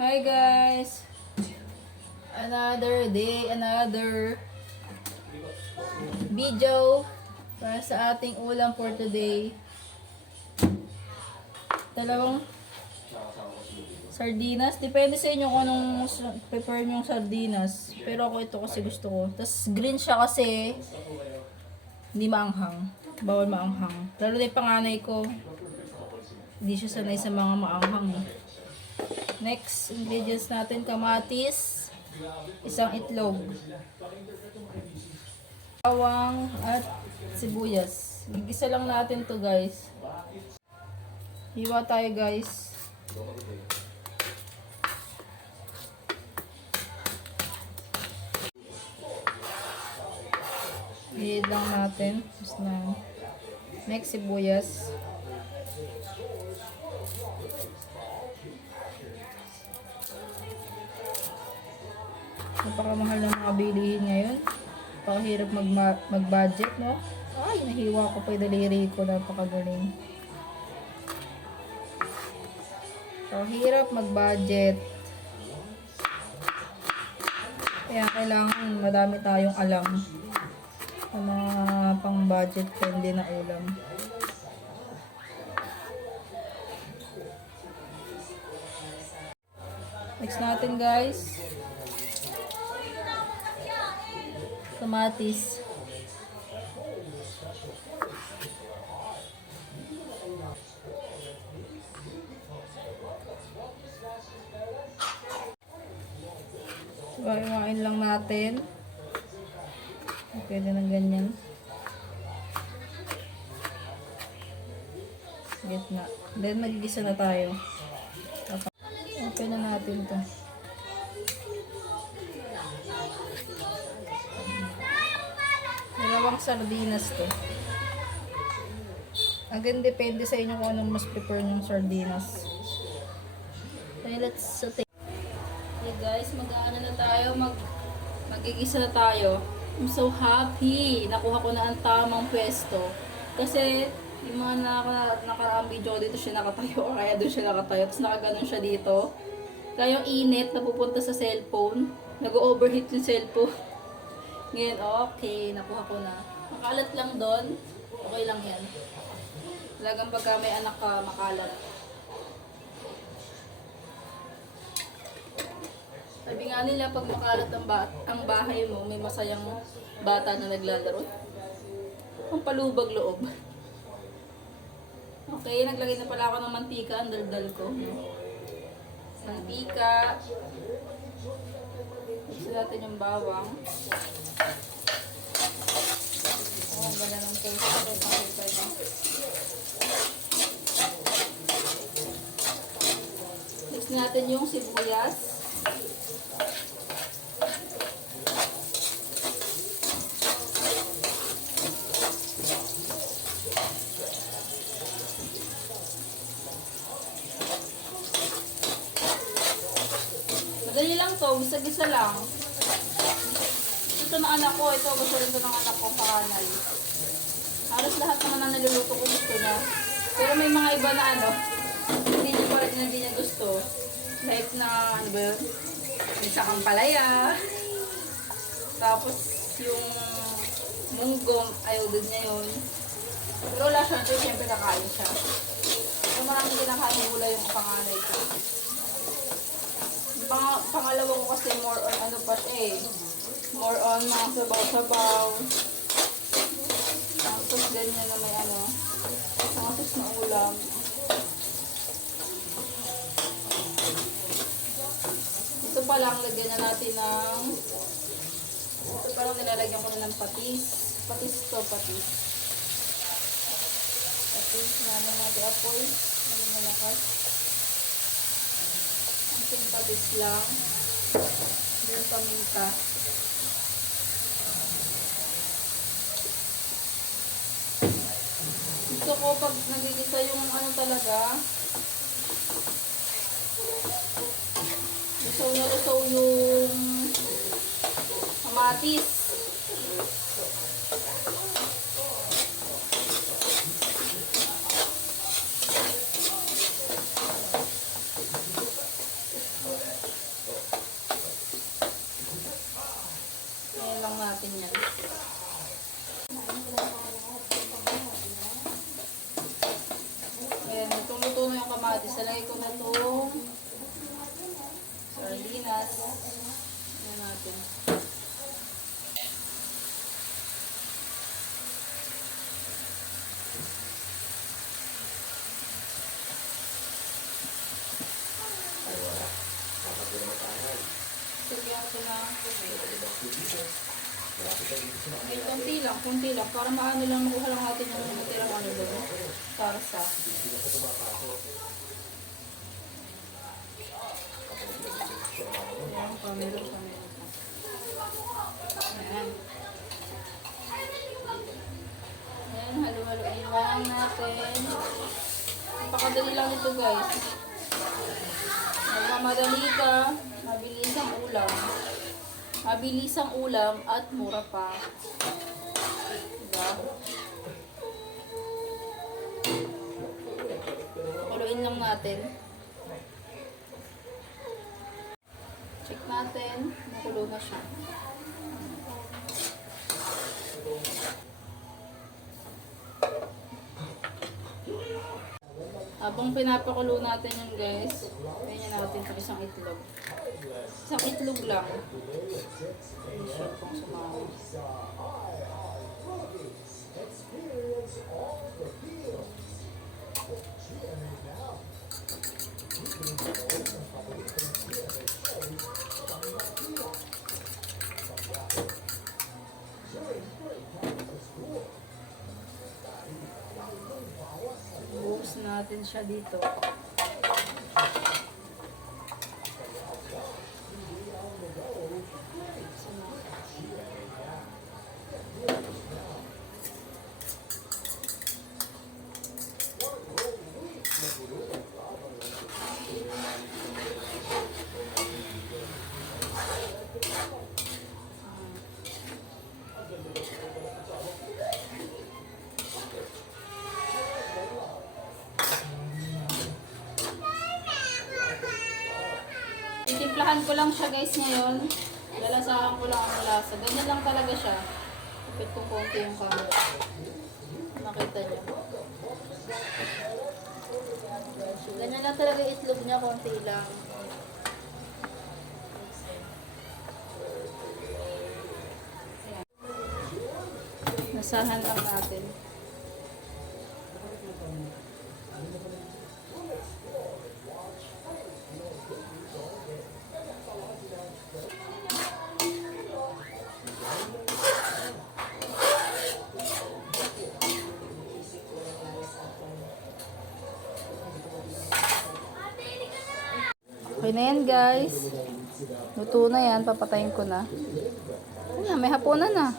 Hi guys! Another day, another video para sa ating ulam for today. Dalawang sardinas. Depende sa inyo kung anong prepare nyo yung sardinas. Pero ako ito kasi gusto ko. Tapos green siya kasi hindi maanghang. Bawal maanghang. Lalo na yung panganay ko. Hindi siya sanay sa mga maanghang. Next ingredients natin, kamatis, isang itlog, bawang at sibuyas. Gigisa lang natin to guys. Hiwa tayo guys. Hihid lang natin. Next sibuyas. Napakamahal ng mga bilihin ngayon. Napakahirap mag-budget, no? Ay, nahiwa ko pa yung daliri ko. Napakagaling. Napakahirap mag-budget. Kaya kailangan madami tayong alam sa mga pang-budget friendly na ulam. Next natin guys, kamatis. Iwain lang natin. Pwede na ganyan. Gitna. Then magigisa na tayo. Open na natin to. Dalawang sardinas to. Again, depende sa inyo kung anong mas prefer ng sardinas. Okay, let's saute. Okay guys, mag-aano na tayo, magigisa na tayo. I'm so happy. Nakuha ko na ang tamang pwesto. Kasi yung mga nakaraang video dito siya nakatayo, o kaya doon siya nakatayo, tapos nakaganon siya dito. Kaya yung init na pupunta sa cellphone, nag-overheat yung cellphone. Ngayon, okay, nakuha ko na. Makalat lang doon, okay lang yan. Talagang pagka may anak ka, makalat. Sabi nga nila, pag makalat ang bahay mo, may masayang bata na naglalaro. Ang palubag loob. Okay, naglagay na pala ako ng mantika, ang daldal ko. Mantika. Gusto natin yung bawang. Ang ganda ng taste. Mix natin yung sibuyas. Madali lang to, gisa-gisa lang. Ito na anak ko, ito gusto rin ito ng anak ko panganay. Halos lahat naman na niluluto ko gusto niya. Pero may mga iba na hindi niya pa rin hindi niya gusto. Like na, ano ba yun? Yung sakampalaya. Tapos yung munggong, ayaw din niya yun. Pero wala siya nito, siyempre kakain siya. So maraming kinakain gulay yung panganay ko. Pangalawa ko kasi more on ano pa siya eh. More on mga sabaw-sabaw. Tapos ganyan na may tapos na ulam. Ito pa lang, lagyan na natin ng ito pa lang nilalagyan ko na ng patis. Patis to, patis. Patis na natin apoy. Nalang malakas. Ang patis lang. Yung paminta. Gusto ko pag nagigisa yung talaga, lusaw na lusaw yung kamatis. ko na itong sardinas. Ayan natin. Lagyan ko ng tubig. May konti lang. Para maano lang, makuha lang natin yung natirang ano doon. Sarsa. Ayan, pamelo. Ayan. Ayan, halo-haloin lang natin. Napakadali lang ito guys. Magmamadali ka, mabilis ang ulam. Mabilis ang ulam at mura pa. Diba? Pakuluin lang natin. Check natin. Makulo na siya. Habang pinapakulo natin yun guys, ganyan natin sa isang itlog. Isang itlog lang. Hindi siya pang sumama. Buhos natin siya dito. Titimplahan ko lang siya guys ngayon. Lalasahan ko lang ang lasa. Ganyan lang talaga siya. Ipit ko konti yung camera. Makita niyo. Ganyan lang talaga yung itlog niya. Konti lang. Ayan. Nasahan lang natin. Okay na yan guys. Luto na yan. Papatayin ko na. Ayan, may hapunan na.